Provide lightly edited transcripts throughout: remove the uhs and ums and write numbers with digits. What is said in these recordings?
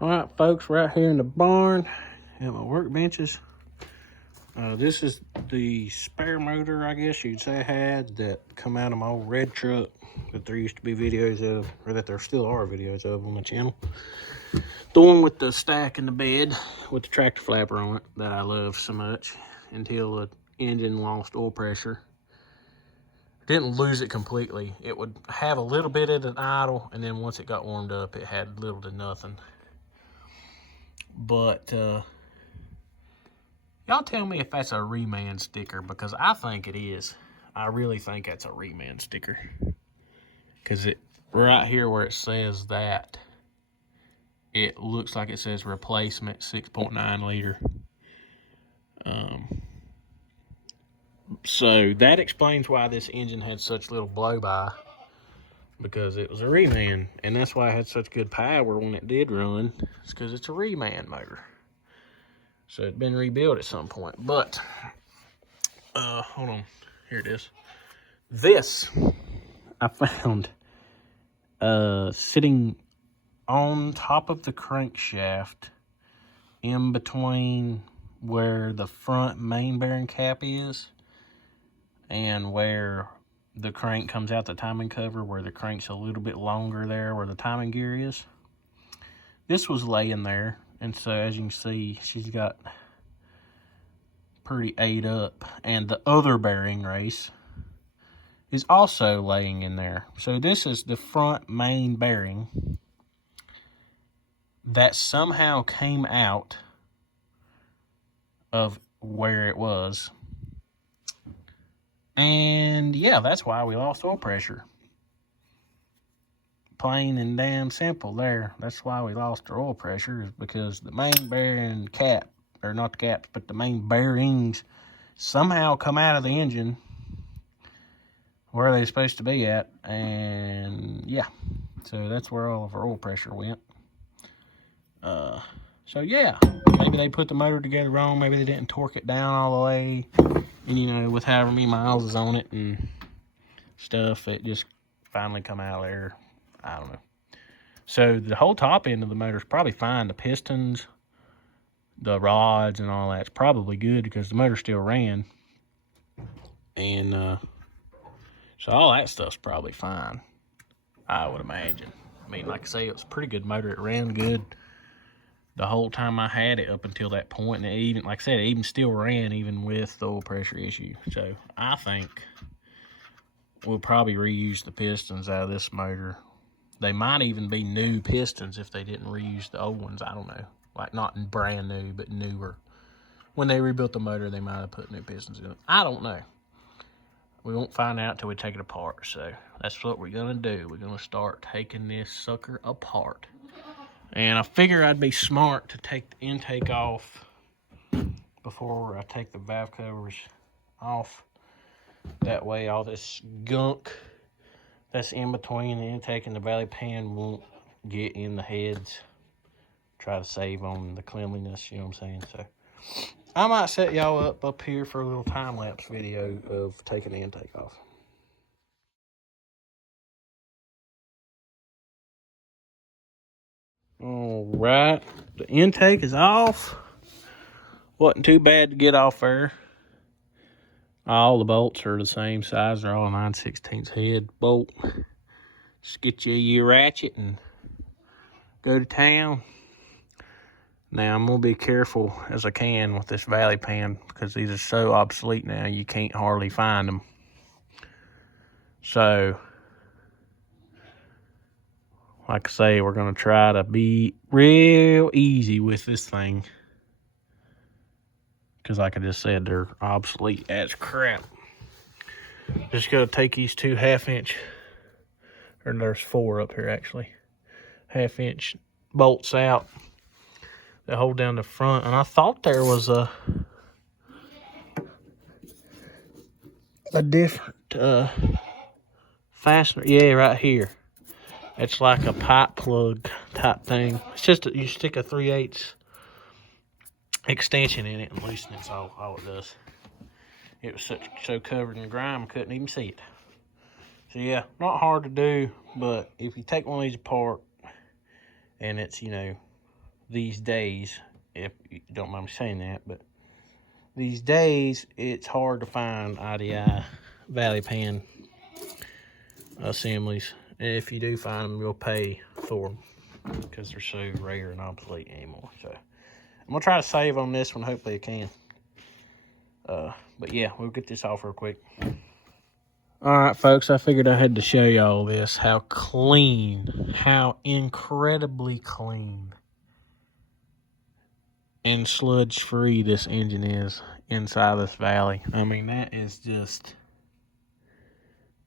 All right, folks, we're out here in the barn at my workbenches. This is the spare motor, I guess you'd say I had, that come out of my old red truck that there used to be videos of, or that there still are videos of on the channel. The one with the stack in the bed with the tractor flapper on it that I love so much until the engine lost oil pressure. Didn't lose it completely. It would have a little bit at an idle, and then once it got warmed up, it had little to nothing. But y'all tell me if that's a reman sticker, because I think it is. I really think that's a reman sticker. Because it right here where it says that, it looks like it says replacement 6.9 liter. So that explains why this engine had such little blow by, because it was a reman, and that's why it had such good power when it did run. It's because it's a reman motor. So it'd been rebuilt at some point. But hold on, here it is. This I found sitting on top of the crankshaft in between where the front main bearing cap is and where the crank comes out the timing cover, where the crank's a little bit longer there where the timing gear is. This was laying there, and so as you can see, she's got pretty ate up, and the other bearing race is also laying in there. So this is the front main bearing that somehow came out of where it was. And yeah, that's why we lost oil pressure. Plain and damn simple there. That's why we lost our oil pressure, is because the main bearing cap, or not the caps, but the main bearings somehow come out of the engine where they're supposed to be at. And yeah, so that's where all of our oil pressure went. So yeah, maybe they put the motor together wrong. Maybe they didn't torque it down all the way. And you know, with however many miles is on it and stuff, it just finally come out of there. I don't know. So the whole top end of the motor is probably fine. The pistons, the rods, and all that's probably good because the motor still ran. And so all that stuff's probably fine, I would imagine. I mean, like I say, it was a pretty good motor. It ran good the whole time I had it up until that point. And it even, like I said, it even still ran even with the oil pressure issue. So I think we'll probably reuse the pistons out of this motor. They might even be new pistons if they didn't reuse the old ones. I don't know. Like, not brand new, but newer. When they rebuilt the motor, they might have put new pistons in it. I don't know. We won't find out until we take it apart. So that's what we're going to do. We're going to start taking this sucker apart. And I figure I'd be smart to take the intake off before I take the valve covers off. That way all this gunk that's in between the intake and the valley pan won't get in the heads. Try to save on the cleanliness, you know what I'm saying? So I might set y'all up here for a little time-lapse video of taking the intake off. All right, the intake is off. Wasn't too bad to get off there. All the bolts are the same size. They're all a 9/16 head bolt. Just get you your ratchet and go to town. Now, I'm going to be careful as I can with this valley pan because these are so obsolete now, you can't hardly find them. So, like I say, we're going to try to be real easy with this thing. Because like I just said, they're obsolete as crap. Just got to take these two 1/2 inch, or there's 4 up here actually, 1/2 inch bolts out that hold down the front. And I thought there was a different fastener. Yeah, right here. It's like a pipe plug type thing. It's just you stick a 3/8 extension in it and loosen it. That's all it does. It was so covered in grime I couldn't even see it. So yeah, not hard to do, but if you take one of these apart and it's, you know, these days, if you don't mind me saying that, but these days it's hard to find IDI valley pan assemblies. If you do find them, you'll pay for them because they're so rare and obsolete anymore. So I'm gonna try to save on this one. Hopefully I can. But yeah, we'll get this off real quick. All right, folks, I figured I had to show y'all this, how clean, how incredibly clean and sludge free this engine is inside this valley. I mean, that is just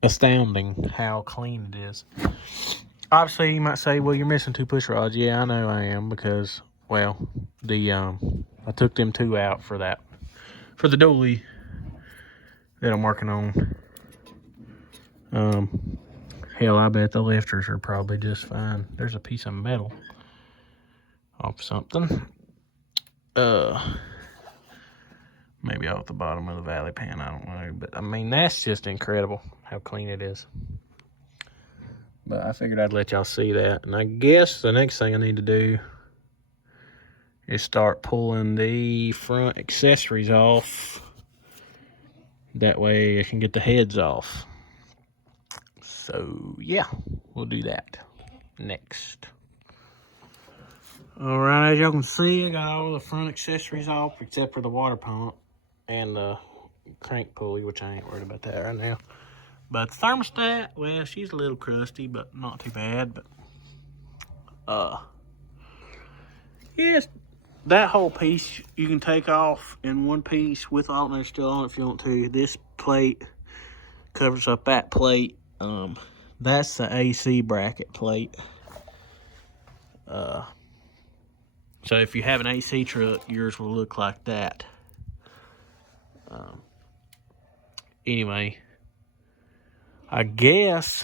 astounding how clean it is. Obviously, you might say, well, you're missing 2 push rods. Yeah, I know I am, because, well, I took them 2 out for the dually that I'm working on. Hell, I bet the lifters are probably just fine. There's a piece of metal off something. Maybe off the bottom of the valley pan, I don't know. But, I mean, that's just incredible how clean it is. But I figured I'd let y'all see that. And I guess the next thing I need to do is start pulling the front accessories off. That way I can get the heads off. So, yeah, we'll do that next. All right, as y'all can see, I got all the front accessories off except for the water pump and the crank pulley, which I ain't worried about that right now. But the thermostat, well, she's a little crusty, but not too bad. But, yes, that whole piece you can take off in one piece with the alternator still on if you want to. This plate covers up that plate. That's the AC bracket plate. So if you have an AC truck, yours will look like that. Anyway, I guess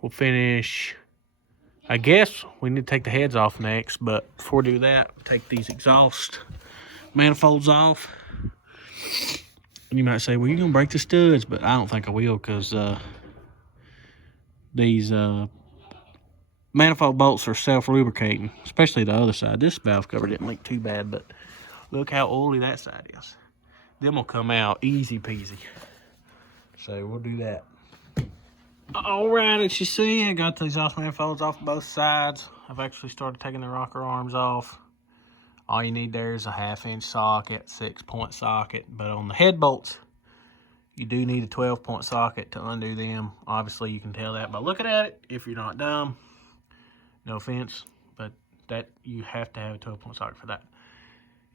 we'll finish. I guess we need to take the heads off next, but before we do that, we'll take these exhaust manifolds off. And you might say, well, you're going to break the studs, but I don't think I will, because these manifold bolts are self-lubricating, especially the other side. This valve cover didn't leak too bad, but look how oily that side is. Them will come out easy peasy. So we'll do that. All right, as you see, I got the exhaust manifolds off both sides. I've actually started taking the rocker arms off. All you need there is a 1/2-inch socket, 6-point socket. But on the head bolts, you do need a 12-point socket to undo them. Obviously, you can tell that by looking at it if you're not dumb. No offense, but that you have to have a 12-point socket for that.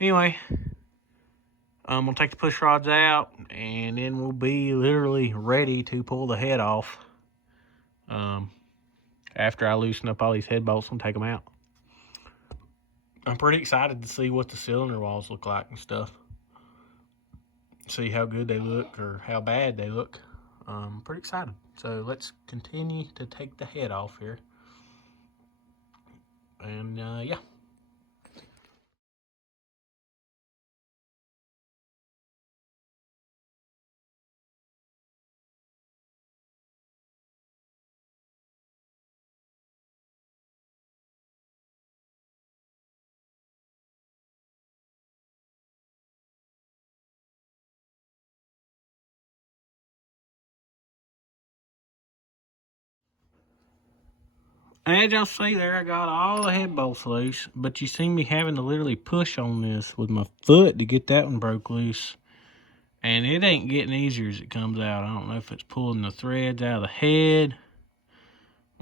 Anyway, we'll take the push rods out, and then we'll be literally ready to pull the head off. After I loosen up all these head bolts and take them out. I'm pretty excited to see what the cylinder walls look like and stuff. See how good they look or how bad they look. I'm pretty excited. So let's continue to take the head off here. And yeah. As y'all see there, I got all the head bolts loose, but you see me having to literally push on this with my foot to get that one broke loose. And it ain't getting easier as it comes out. I don't know if it's pulling the threads out of the head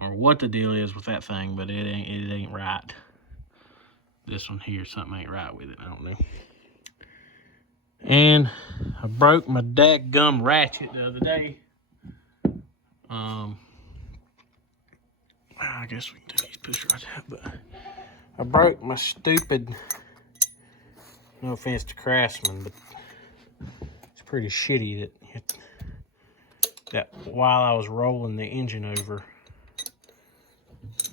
or what the deal is with that thing, but it ain't right. This one here, something ain't right with it, I don't know. And I broke my dadgum ratchet the other day. I guess we can take these push rods out, but I broke my stupid, no offense to Craftsman, but it's pretty shitty that while I was rolling the engine over,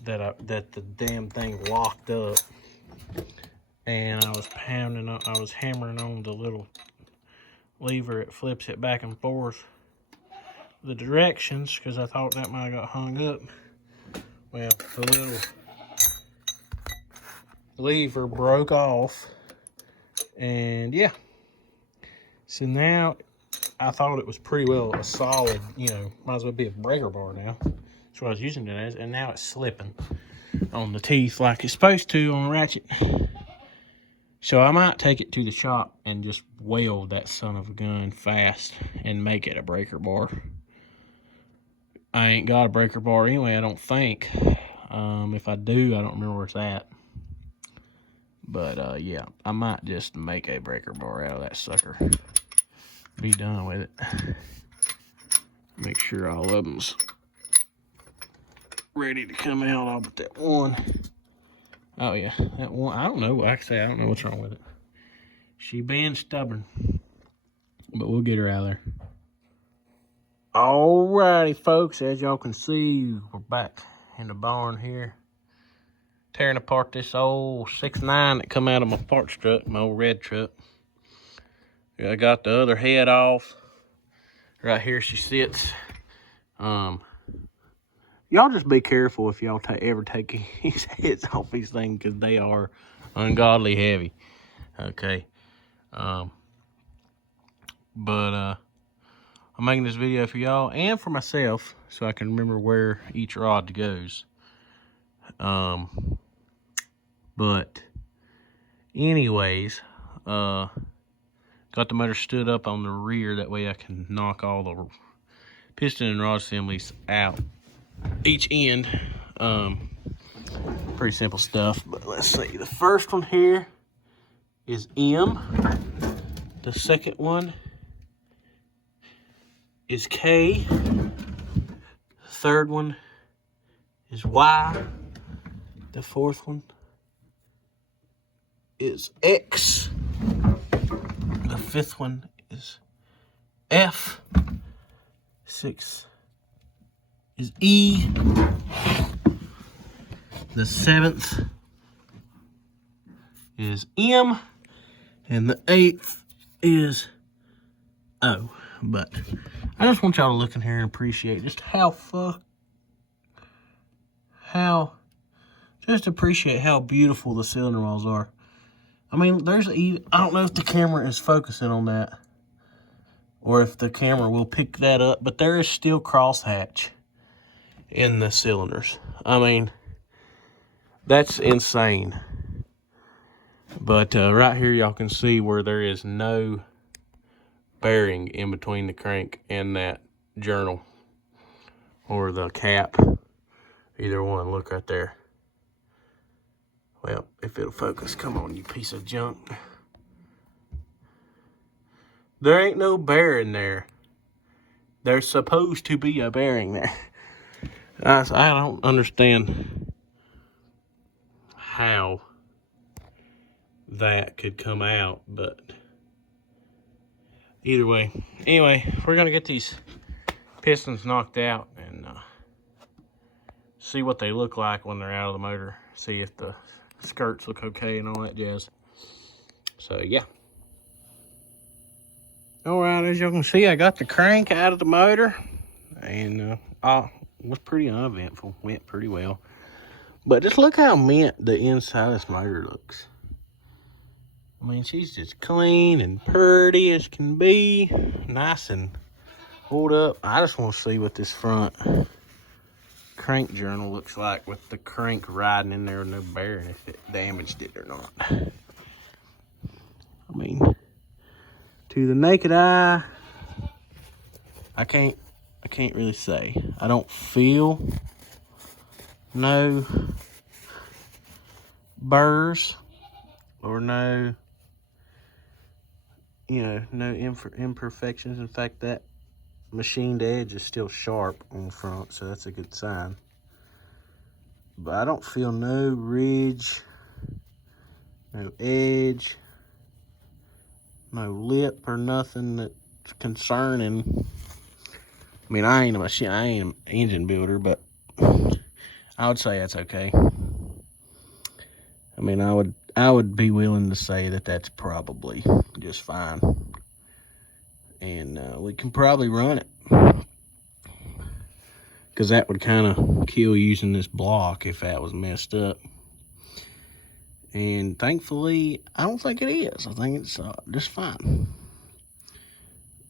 that the damn thing locked up, and I was hammering on the little lever. It flips it back and forth the directions because I thought that might have got hung up. Well, lever broke off. And yeah. So now I thought it was pretty well a solid, you know, might as well be a breaker bar now. That's what I was using it as. And now it's slipping on the teeth like it's supposed to on a ratchet. So I might take it to the shop and just weld that son of a gun fast and make it a breaker bar. I ain't got a breaker bar anyway, I don't think. If I do, I don't remember where it's at. But yeah, I might just make a breaker bar out of that sucker. Be done with it. Make sure all of them's ready to come out. All but that one. Oh yeah, that one. I don't know. Actually, I don't know what's wrong with it. She being stubborn, but we'll get her out of there. Alrighty, folks. As y'all can see, we're back in the barn here, tearing apart this old 6.9 that come out of my parts truck, my old red truck. I got the other head off. Right here she sits. Y'all just be careful if y'all ever take these heads off these things, because they are ungodly heavy. Okay. I'm making this video for y'all and for myself so I can remember where each rod goes. But anyways, got the motor stood up on the rear, that way I can knock all the piston and rod assemblies out each end. Pretty simple stuff, but let's see. The first one here is M. The second one is K. The third one is Y. The fourth one is X. The fifth one is F. Sixth is E. The seventh is M. And the eighth is O. But I just want y'all to look in here and appreciate just just appreciate how beautiful the cylinder walls are. I mean, I don't know if the camera is focusing on that, or if the camera will pick that up, but there is still crosshatch in the cylinders. I mean, that's insane. But right here, y'all can see where there is no bearing in between the crank and that journal or the cap. Either one, look right there. Well, if it'll focus, come on, you piece of junk. There ain't no bearing there. There's supposed to be a bearing there. I don't understand how that could come out, but either way. Anyway, we're gonna get these pistons knocked out and see what they look like when they're out of the motor. See if the skirts look okay and all that jazz. So yeah. All right, as y'all can see, I got the crank out of the motor, and it was pretty uneventful. Went pretty well. But just look how mint the inside of this motor looks. I mean, she's just clean and pretty as can be. Nice and pulled up. I just want to see what this front crank journal looks like with the crank riding in there with no bearing, if it damaged it or not. I mean, to the naked eye, I can't really say. I don't feel no burrs or no, no imperfections. In fact, that machined edge is still sharp on the front, so that's a good sign. But I don't feel no ridge, no edge, no lip or nothing that's concerning. I mean, I ain't an engine builder, but I would say that's okay. I mean, I would be willing to say that that's probably just fine. And we can probably run it, because that would kind of kill using this block if that was messed up. And thankfully, I don't think it is. I think it's just fine.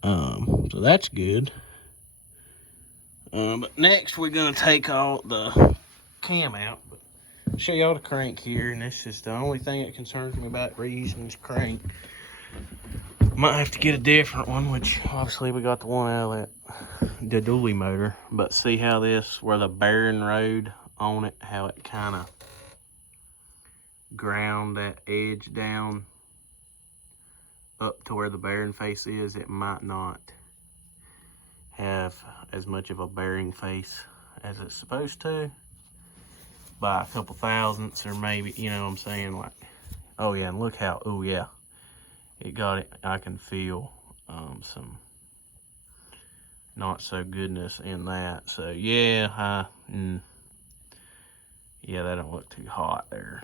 So that's good. But next we're gonna take all the cam out. But I'll show y'all the crank here, and that's just the only thing that concerns me about reusing this crank. Might have to get a different one, which obviously we got the one out of the dually motor. But see how this, where the bearing rode on it, how it kind of ground that edge down up to where the bearing face is. It might not have as much of a bearing face as it's supposed to by a couple thousandths, or maybe, you know what I'm saying, like, oh yeah, and look how, oh yeah, it got it. I can feel some not so goodness in that. So yeah, yeah, that don't look too hot there.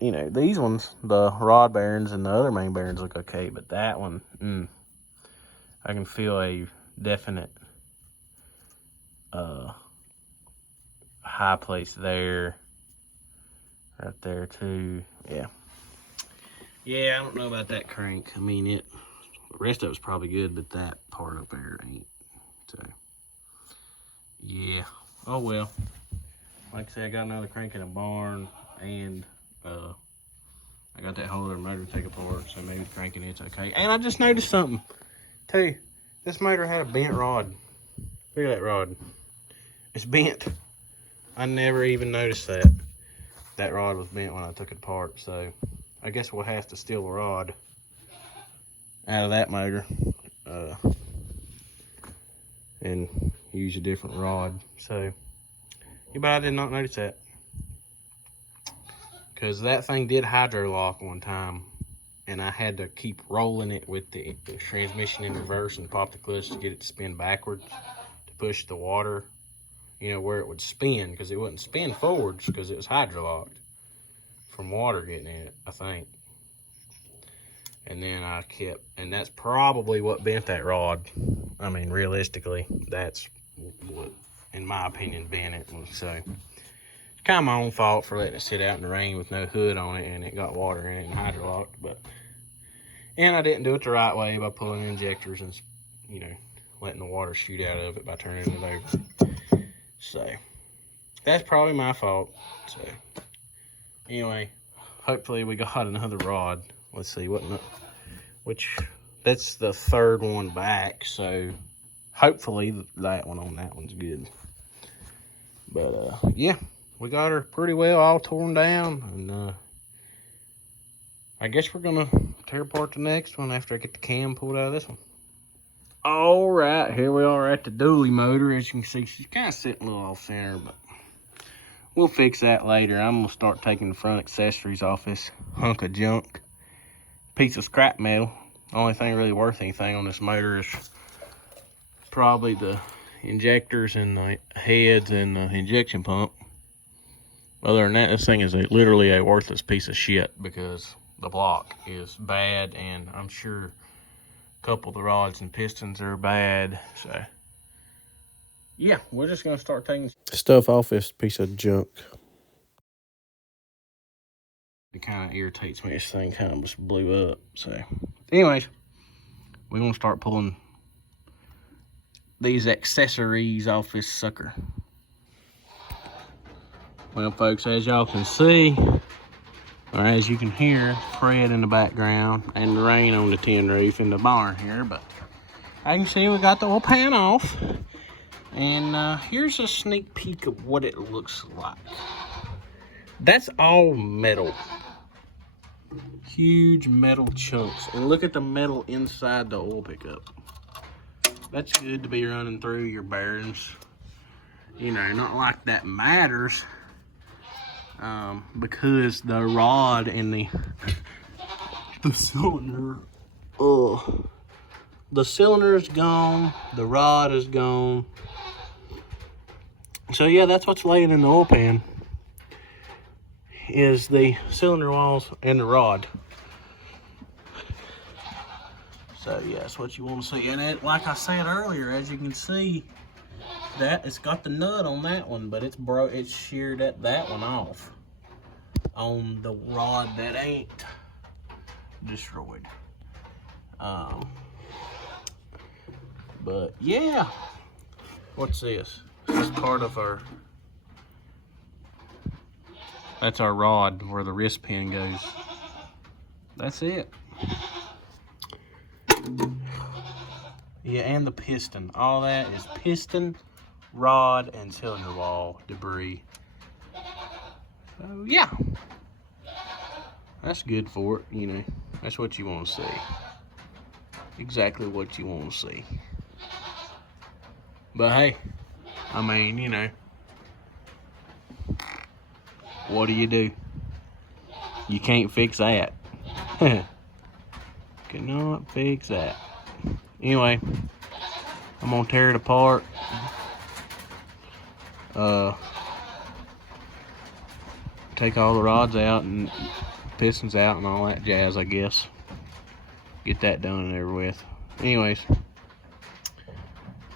You know, these ones, the rod bearings and the other main bearings look okay, but that one, I can feel a definite high place there, right there too. Yeah, I don't know about that crank. I mean, the rest of it's probably good, but that part up there ain't. So yeah, oh well. Like I said, I got another crank in a barn, and I got that whole other motor to take apart, so maybe the cranking it's okay. And I just noticed something too. This motor had a bent rod. Look at that rod. It's bent. I never even noticed that. That rod was bent when I took it apart, so I guess we'll have to steal the rod out of that motor and use a different rod. So, yeah, but I did not notice that, because that thing did hydro lock one time, and I had to keep rolling it with the transmission in reverse and pop the clutch to get it to spin backwards to push the water, you know, where it would spin, because it wouldn't spin forwards because it was hydro locked from water getting in it, I think. And then I kept, and that's probably what bent that rod. I mean, realistically, that's what, in my opinion, bent it. So it's kind of my own fault for letting it sit out in the rain with no hood on it, and it got water in it and hydro locked. But, and I didn't do it the right way by pulling injectors and, you know, letting the water shoot out of it by turning it over. So that's probably my fault. So anyway, hopefully we got another rod. Let's see which that's the third one back, so hopefully that one's good. But yeah, we got her pretty well all torn down, and I guess we're gonna tear apart the next one after I get the cam pulled out of this one. All right, here we are at the dually motor. As you can see, she's kind of sitting a little off center, but we'll fix that later. I'm gonna start taking the front accessories off this hunk of junk, piece of scrap metal. Only thing really worth anything on this motor is probably the injectors and the heads and the injection pump. Other than that, this thing is literally a worthless piece of shit, because the block is bad, and I'm sure a couple of the rods and pistons are bad. So yeah, we're just gonna start taking stuff off this piece of junk. It kind of irritates me. This thing kind of just blew up. So anyways, we're gonna start pulling these accessories off this sucker. Well, folks, as y'all can see, or as you can hear, Fred in the background and the rain on the tin roof in the barn here. But I can see we got the oil pan off, and here's a sneak peek of what it looks like. That's all metal. Huge metal chunks. And look at the metal inside the oil pickup. That's good to be running through your bearings. You know, not like that matters, because the rod and the cylinder, the cylinder is gone, the rod is gone. So yeah, that's what's laying in the oil pan, is the cylinder walls and the rod. So yeah, that's what you want to see. And it, like I said earlier, as you can see, that it's got the nut on that one, but it's sheared that one off. on the rod that ain't destroyed. But yeah, what's this? This is part of our, that's our rod where the wrist pin goes. That's it. Yeah, and the piston. All that is piston, rod, and cylinder wall debris. So yeah, that's good for it, you know. That's what you want to see. Exactly what you want to see. But hey, I mean, you know, what do? You can't fix that. Cannot fix that. Anyway, I'm gonna tear it apart. Take all the rods out and pistons out and all that jazz, I guess. Get that done and over with. Anyways,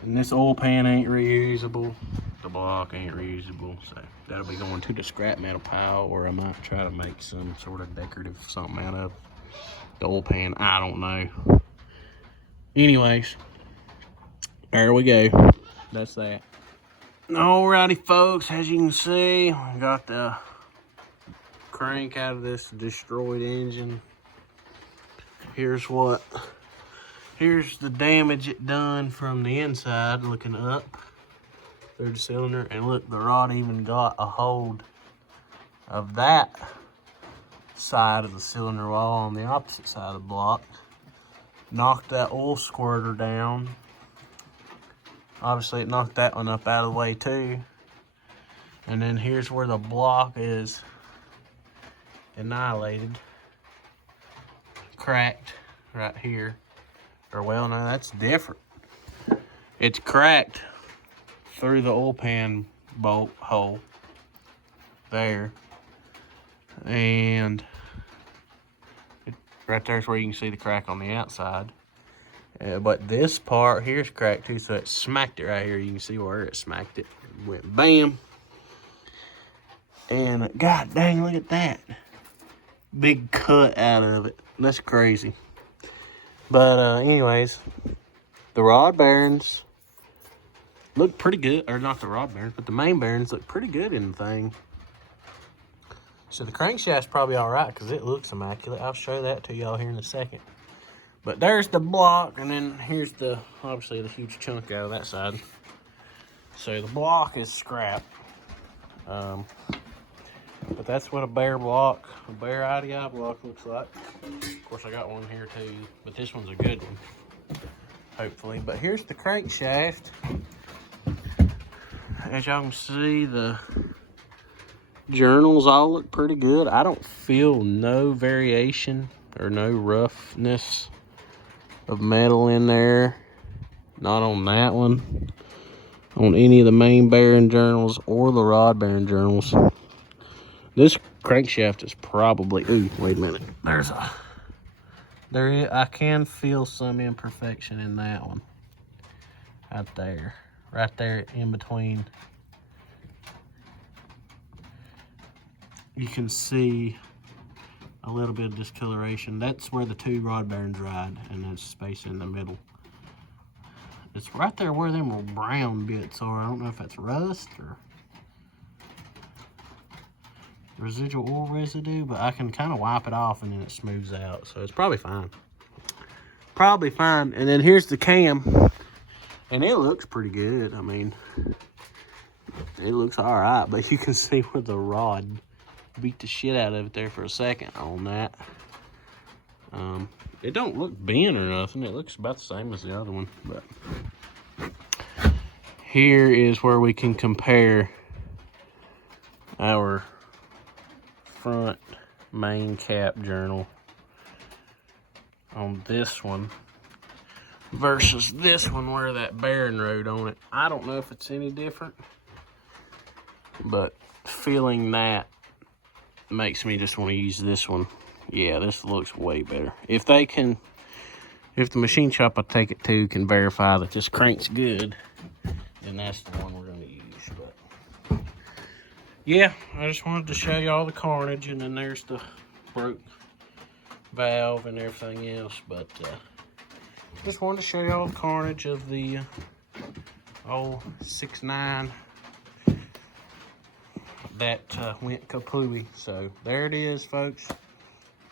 and this oil pan ain't reusable. The block ain't reusable, so that'll be going to the scrap metal pile, or I might try to make some sort of decorative something out of the oil pan. I don't know. Anyways, there we go. That's that. Alrighty, folks, as you can see, I got the crank out of this destroyed engine. Here's the damage it done from the inside, looking up through the cylinder. And look, the rod even got a hold of that side of the cylinder wall on the opposite side of the block. Knocked that oil squirter down. Obviously, it knocked that one up out of the way too. And then here's where the block is annihilated. Cracked right here. Or well, no, that's different. It's cracked through the oil pan bolt hole there. And right there's where you can see the crack on the outside. But this part here's cracked too, so it smacked it right here. You can see where it smacked it. It went bam. And god dang, look at that. Big cut out of it. That's crazy. But anyways, the rod bearings look pretty good. Or not the rod bearings, but the main bearings look pretty good in the thing. So the crankshaft's probably all right because it looks immaculate. I'll show that to y'all here in a second. But there's the block, and then here's obviously the huge chunk out of that side. So the block is scrap. But that's what a bare IDI block looks like. Of course, I got one here too, but this one's a good one, hopefully. But here's the crankshaft. As y'all can see, the journals all look pretty good. I don't feel no variation or no roughness of metal in there. Not on that one. On any of the main bearing journals or the rod bearing journals. This crankshaft is probably, ooh, wait a minute. I can feel some imperfection in that one. Out there. Right there in between. You can see a little bit of discoloration. That's where the two rod bearings ride, and there's space in the middle. It's right there where them little brown bits are. I don't know if that's rust or residual oil residue, but I can kind of wipe it off and then it smooths out, so it's probably fine. Probably fine. And then here's the cam, and it looks pretty good. I mean, it looks all right, but you can see where the rod beat the shit out of it there for a second on that. It don't look bent or nothing. It looks about the same as the other one, but here is where we can compare our front main cap journal on this one versus this one where that bearing rode on it. I don't know if it's any different, but feeling that makes me just want to use this one. Yeah, this looks way better. If the machine shop I take it to can verify that this crank's good, then that's the one we're going to use. But yeah, I just wanted to show you all the carnage, and then there's the broke valve and everything else. But just wanted to show you all the carnage of the old 6.9 that went kapooey. So there it is, folks.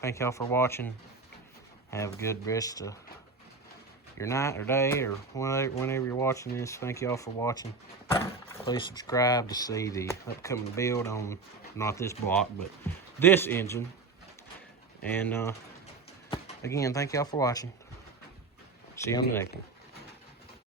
Thank y'all for watching. Have a good rest of your night or day, or whenever you're watching this. Thank y'all for watching. Please subscribe to see the upcoming build on, not this block, but this engine. And again, thank y'all for watching. See you on the next one.